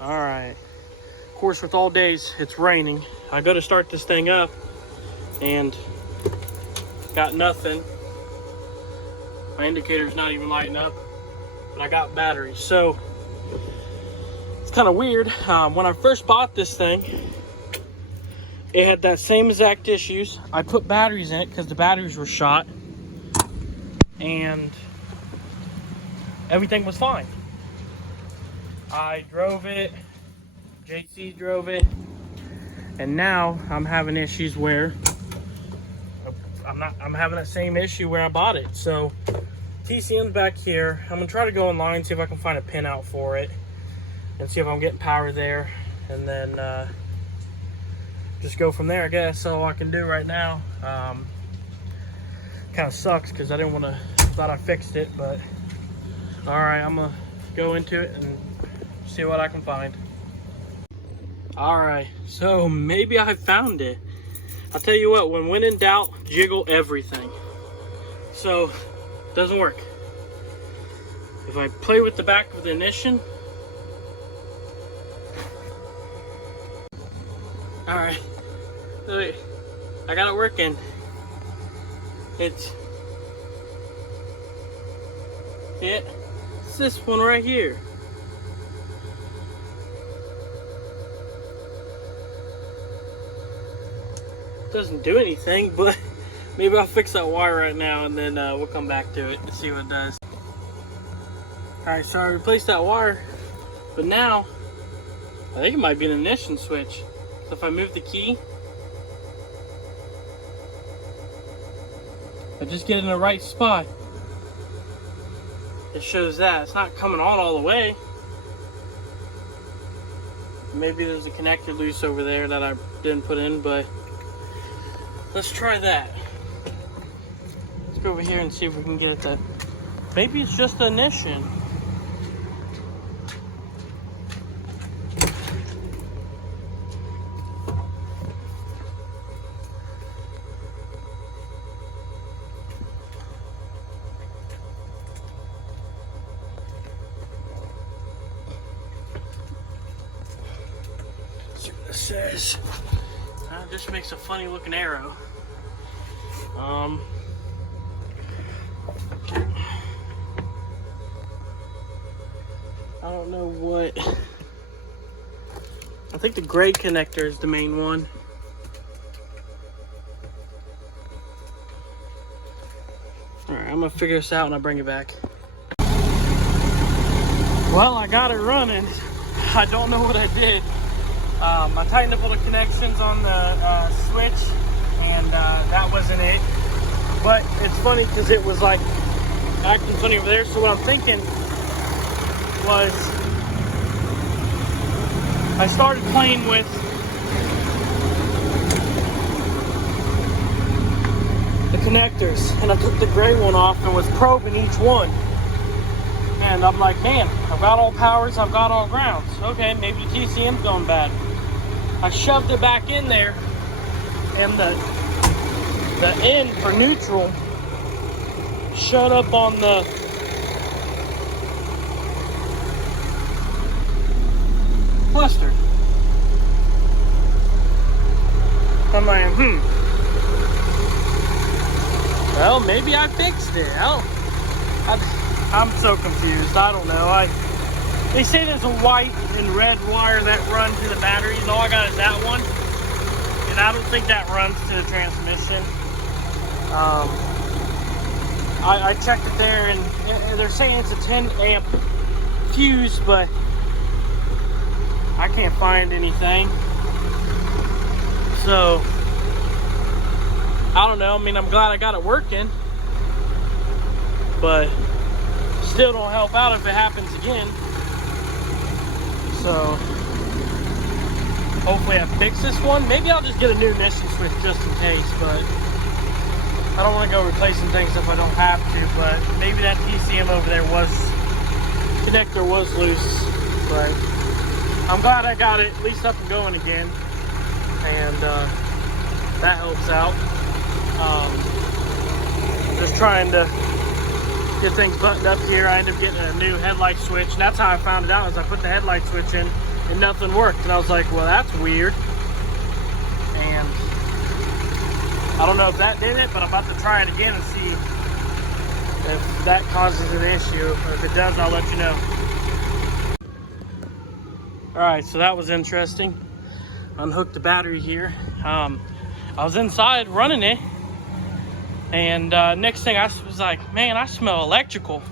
All right. Of course, with all days, it's raining. I go to start this thing up and got nothing. My indicator's not even lighting up, but I got batteries. So it's kind of weird. When I first bought this thing, it had that same exact issues. I put batteries in it because the batteries were shot, and everything was fine. I drove it, JC drove it, and now I'm having issues where I'm having that same issue where I bought it. So TCM's back here. I'm gonna try to go online, see if I can find a pinout for it, and see if I'm getting power there, and then just go from there. I guess that's all I can do right now. Kind of sucks because I didn't want to, thought I fixed it, but all right, I'm gonna go into it and see what I can find. All right, so maybe I found it. I'll tell you what, when in doubt, jiggle everything. So it doesn't work. If I play with the back of the ignition, all right, wait, I got it working. It's this one right here. Doesn't do anything, but maybe I'll fix that wire right now, and then we'll come back to it and see what it does. All right, so I replaced that wire, but now I think it might be an ignition switch. So if I move the key, I just get in the right spot, it shows that it's not coming on all the way. Maybe there's a connector loose over there that I didn't put in, but let's try that. Let's go over here and see if we can get it to, maybe it's just the ignition. Let's see what this says. It just makes a funny looking arrow. I don't know what. I think the gray connector is the main one. Alright, I'm gonna figure this out and I'll bring it back. Well, I got it running. I don't know what I did. I tightened up all the connections on the switch, and that wasn't it. But it's funny because it was like acting funny over there. So what I'm thinking was I started playing with the connectors, and I took the gray one off and was probing each one. And I'm like, man, I've got all powers, I've got all grounds. Okay, maybe the TCM's going bad. I shoved it back in there, and the end for neutral shut up on the cluster. I'm like, well, maybe I fixed it. I'm so confused. I don't know. They say there's a white and red wire that run to the batteries. All I got is that one, and I don't think that runs to the transmission. I checked it there, and they're saying it's a 10 amp fuse, but I can't find anything. So I don't know. I mean, I'm glad I got it working, but still don't help out if it happens again. So hopefully I fix this one. Maybe I'll just get a new ignition switch just in case, but I don't want to go replacing things if I don't have to. But maybe that TCM over there connector was loose, but I'm glad I got it at least up and going again, and that helps out. Just trying to get things buttoned up here. I ended up getting a new headlight switch, and that's how I found it out. Is I put the headlight switch in, and nothing worked. And I was like, well, that's weird. And I don't know if that did it, but I'm about to try it again and see if that causes an issue. Or if it does, I'll let you know. Alright, so that was interesting. Unhooked the battery here. I was inside running it, and next thing I was like, man, I smell electrical.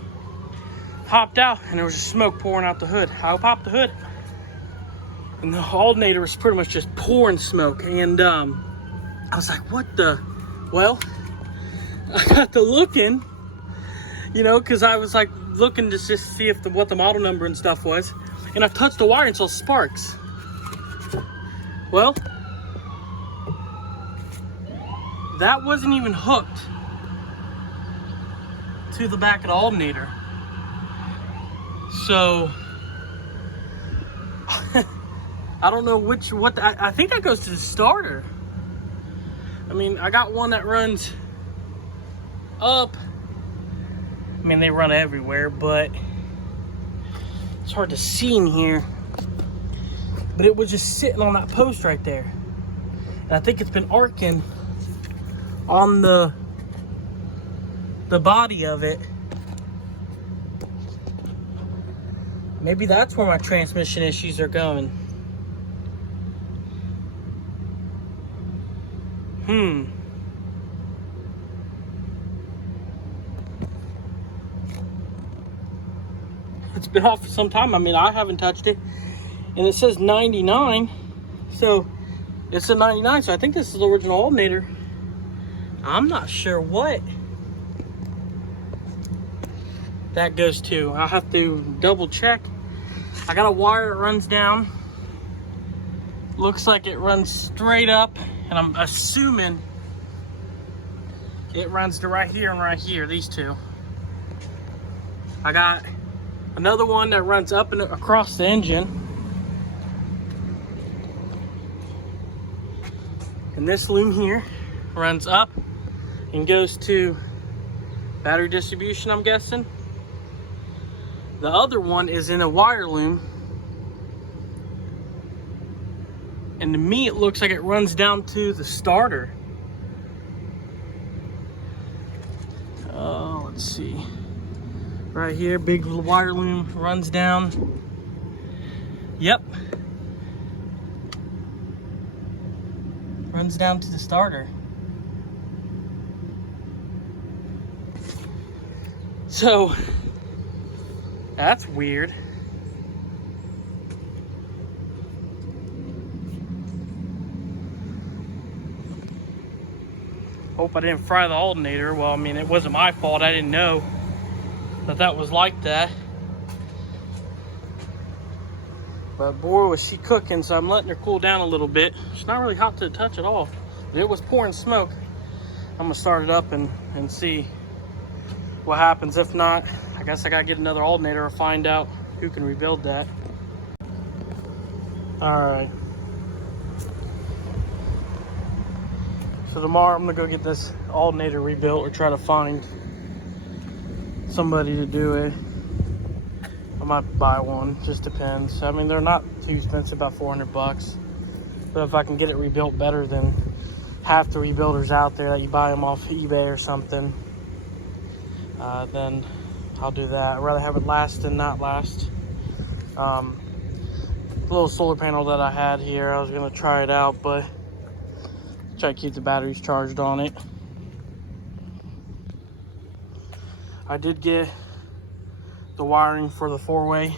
Popped out, and there was just smoke pouring out the hood. I popped the hood, and the alternator was pretty much just pouring smoke. And I was like, what the? Well, I got to looking, you know, because I was like looking to just see if what the model number and stuff was. And I touched the wire and saw sparks. Well, that wasn't even hooked to the back of the alternator. So I don't know I think that goes to the starter. I mean, I got one that runs up. I mean, they run everywhere, but it's hard to see in here. But it was just sitting on that post right there. And I think it's been arcing on the body of it. Maybe that's where my transmission issues are going. It's been off for some time. I mean, I haven't touched it. And it says 99. So it's a 99. So I think this is the original alternator. I'm not sure what that goes to. I'll have to double check. I got a wire that runs down. Looks like it runs straight up. And I'm assuming it runs to right here and right here, these two. I got another one that runs up and across the engine. And this loom here runs up and goes to battery distribution, I'm guessing. The other one is in a wire loom. And to me, it looks like it runs down to the starter. Oh, let's see. Right here, big little wire loom runs down. Yep. Runs down to the starter. So, that's weird. Hope I didn't fry the alternator. Well, I mean, it wasn't my fault. I didn't know that was like that. But boy, was she cooking, so I'm letting her cool down a little bit. She's not really hot to the touch at all. But it was pouring smoke. I'm gonna start it up and see what happens. If not, I guess I gotta get another alternator or find out who can rebuild that. All right. So tomorrow I'm gonna go get this alternator rebuilt or try to find somebody to do it. I might buy one, just depends. I mean, they're not too expensive, about 400 bucks. But if I can get it rebuilt better than half the rebuilders out there that you buy them off eBay or something, then I'll do that. I'd rather have it last than not last. The little solar panel that I had here, I was gonna try it out, but try to keep the batteries charged on it. I did get the wiring for the 4-way.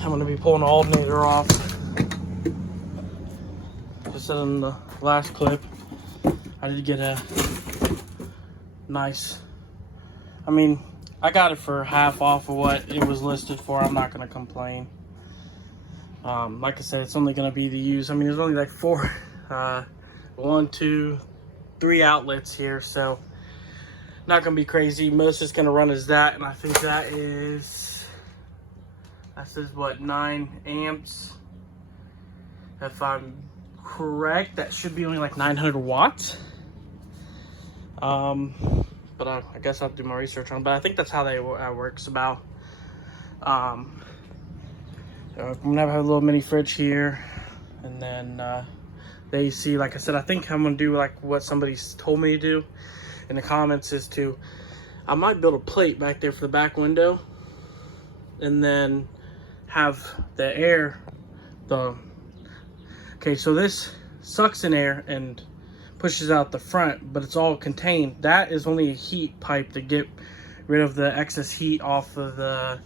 I'm going to be pulling the alternator off. Just said in the last clip, I did get a nice, I mean, I got it for half off of what it was listed for. I'm not going to complain. Like I said, it's only going to be the use. I mean, there's only like 1, 2, 3 outlets here, so not going to be crazy. Most it's going to run is that, and I think that says what, 9 amps. If I'm correct, that should be only like 900 watts. But but I guess I'll have to do my research on it. But I think that's how that works. About I'm gonna have a little mini fridge here, and then the AC, like I said, I think I'm gonna do like what somebody's told me to do in the comments, is to, I might build a plate back there for the back window, and then have the air, okay, so this sucks in air and pushes out the front, but it's all contained. That is only a heat pipe to get rid of the excess heat off of the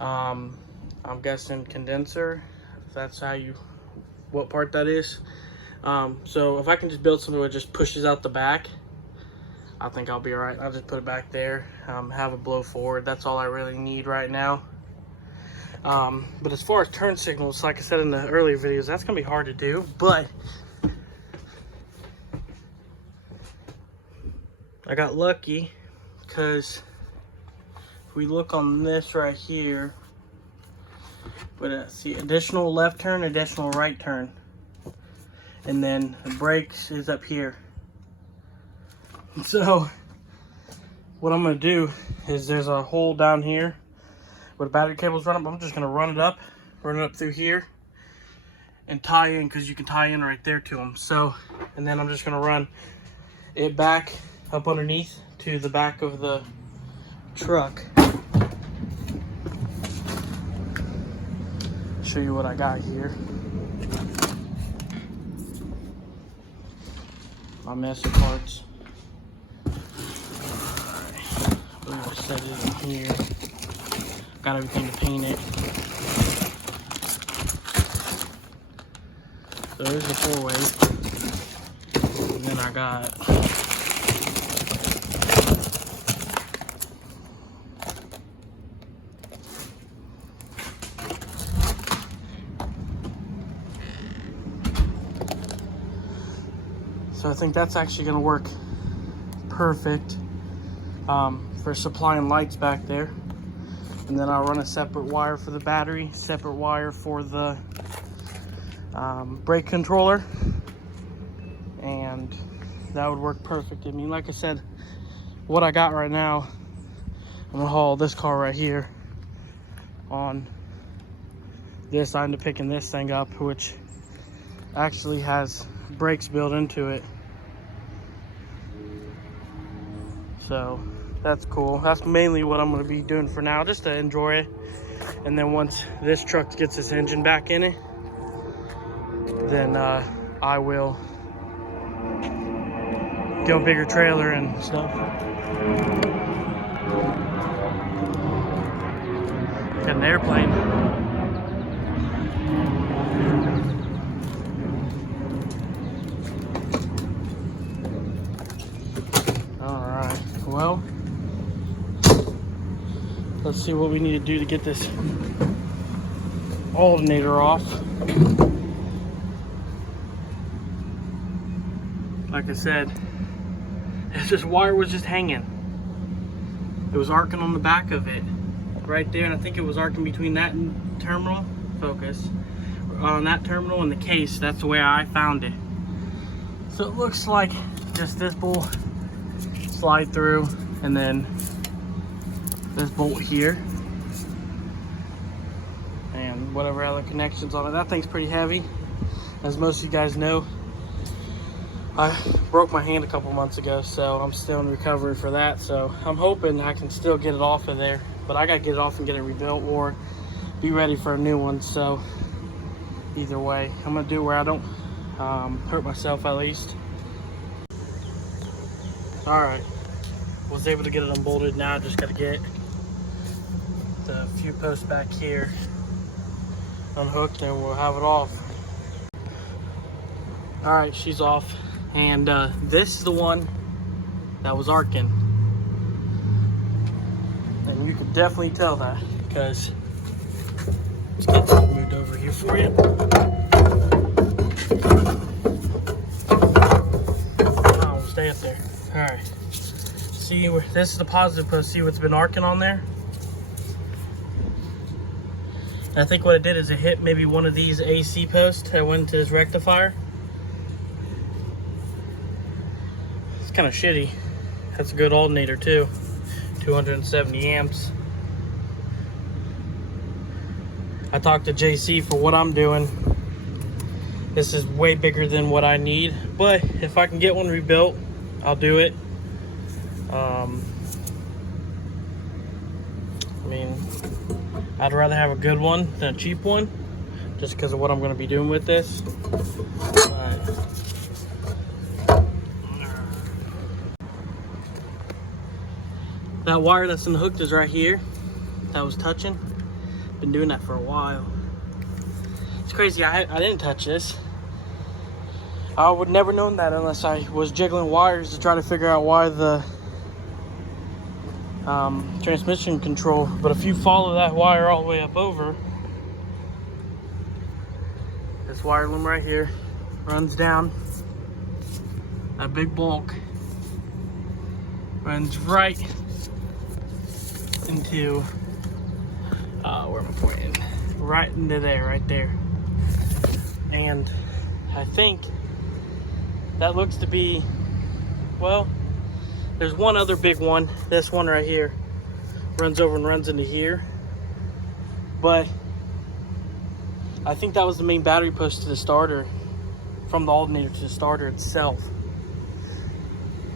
I'm guessing condenser, if that's how you, what part that is. So if I can just build something where it just pushes out the back, I think I'll be all right. I'll just put it back there, have it blow forward. That's all I really need right now. But as far as turn signals, like I said in the earlier videos, that's gonna be hard to do, but I got lucky, because if we look on this right here, but see, additional left turn, additional right turn, and then the brakes is up here. So what I'm gonna do is, there's a hole down here where the battery cables run up. I'm just gonna run it up through here and tie in, because you can tie in right there to them. So, and then I'm just gonna run it back up underneath to the back of the truck. Show you what I got here. My messy parts. I believe I set it in here. Got everything to paint it. So there's the 4-way. And then I got so I think that's actually going to work perfect for supplying lights back there. And then I'll run a separate wire for the battery, separate wire for the brake controller, and that would work perfect. I mean, like I said, what I got right now, I'm gonna haul this car right here on this. I'm picking this thing up, which actually has brakes built into it. So that's cool. That's mainly what I'm going to be doing for now, just to enjoy it. And then once this truck gets its engine back in it, then I will get a bigger trailer and stuff. Got an airplane. Alright, well, let's see what we need to do to get this alternator off. Like I said, this wire was just hanging. It was arcing on the back of it, right there, and I think it was arcing between that and terminal, focus, on that terminal and the case. That's the way I found it. So it looks like just this bolt slide through, and then this bolt here, and whatever other connections on it. That thing's pretty heavy. As most of you guys know, I broke my hand a couple months ago, so I'm still in recovery for that. So I'm hoping I can still get it off of there, but I gotta get it off and get it rebuilt or be ready for a new one. So either way, I'm gonna do where I don't hurt myself at least. All right, was able to get it unbolted. Now I just gotta get the few posts back here unhooked and we'll have it off. All right, she's off. And this is the one that was arcing. And you can definitely tell that, because let's get this moved over here for you. Oh, stay up there. All right. See where this is the positive post. See what's been arcing on there? And I think what it did is it hit maybe one of these AC posts that went to this rectifier. Kind of shitty. That's a good alternator too. 270 amps. I talked to JC for what I'm doing. This is way bigger than what I need, but if I can get one rebuilt, I'll do it. I mean, I'd rather have a good one than a cheap one, just because of what I'm going to be doing with this. That wire that's unhooked is right here. That was touching. Been doing that for a while. It's crazy. I didn't touch this. I would never known that unless I was jiggling wires to try to figure out why the transmission control. But if you follow that wire all the way up over, this wire loom right here runs down. That big bulk runs right into where am I pointing? Right into there, right there. And I think that looks to be, well, there's one other big one. This one right here runs over and runs into here. But I think that was the main battery post to the starter, from the alternator to the starter itself.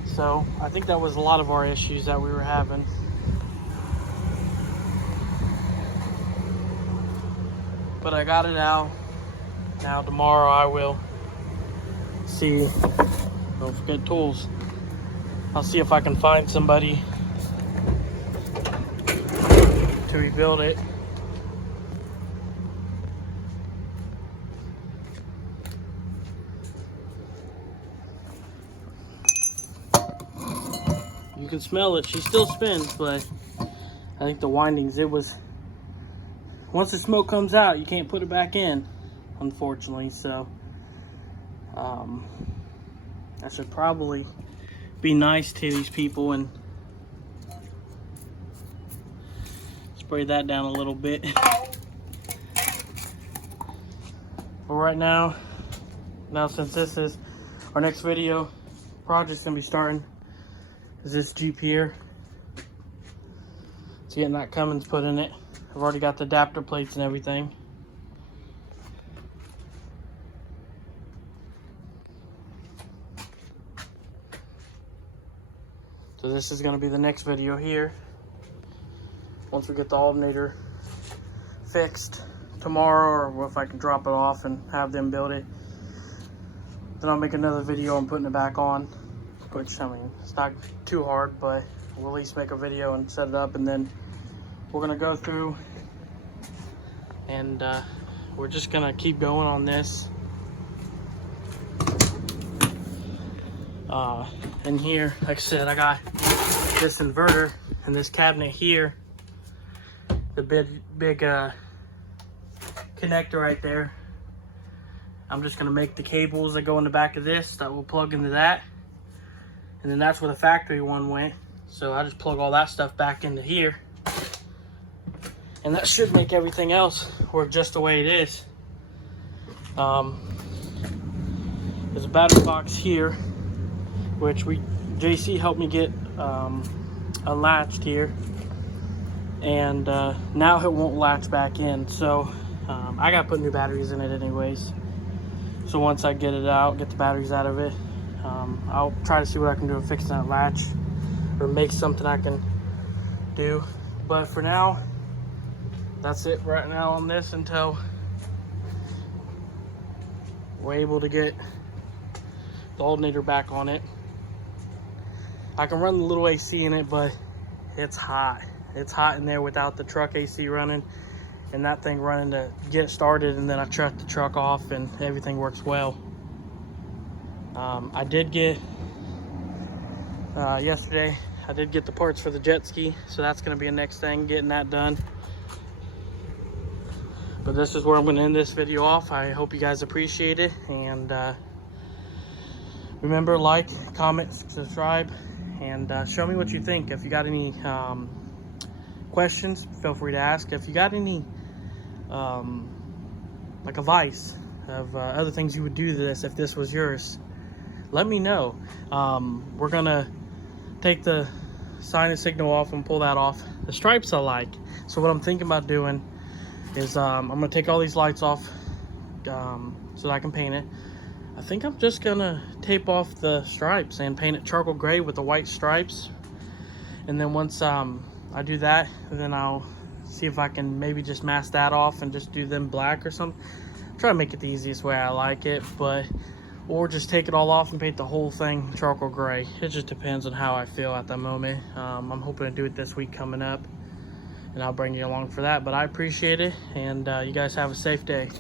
So I think that was a lot of our issues that we were having. But I got it out. Now tomorrow I will see, don't forget tools. I'll see if I can find somebody to rebuild it. You can smell it. She still spins, but I think the windings, it was, once the smoke comes out, you can't put it back in, unfortunately. So I should probably be nice to these people and spray that down a little bit. But right now since this is our next video, project's gonna be starting, is this Jeep here. It's getting that Cummins put in it. I've already got the adapter plates and everything. So this is going to be the next video here. Once we get the alternator fixed tomorrow, or if I can drop it off and have them build it, then I'll make another video on putting it back on. Which, I mean, it's not too hard, but we'll at least make a video and set it up, and then we're gonna go through and we're just gonna keep going on this. And here, like I said, I got this inverter and this cabinet here, the big connector right there. I'm just gonna make the cables that go in the back of this that will plug into that, and then that's where the factory one went. So I just plug all that stuff back into here, and that should make everything else work just the way it is. There's a battery box here, which JC helped me get unlatched here, and now it won't latch back in. So I gotta put new batteries in it anyways. So once I get it out, get the batteries out of it, I'll try to see what I can do to fix that latch, or make something I can do. But for now, that's it right now on this until we're able to get the alternator back on it. I can run the little AC in it, but it's hot. It's hot in there without the truck AC running, and that thing running to get it started, and then I shut the truck off and everything works well. I did get, yesterday, I did get the parts for the jet ski, so that's gonna be a next thing, getting that done. But this is where I'm gonna end this video off. I hope you guys appreciate it, and remember, like, comment, subscribe, and show me what you think. If you got any questions, feel free to ask. If you got any like advice of other things you would do to this if this was yours, let me know. We're gonna take the sign and signal off and pull that off. The stripes I like. So what I'm thinking about doing is I'm gonna take all these lights off so that I can paint it. I think I'm just gonna tape off the stripes and paint it charcoal gray with the white stripes. And then once I do that, then I'll see if I can maybe just mask that off and just do them black or something. Try to make it the easiest way I like it, but or just take it all off and paint the whole thing charcoal gray. It just depends on how I feel at the moment. I'm hoping to do it this week coming up, and I'll bring you along for that. But I appreciate it, and you guys have a safe day.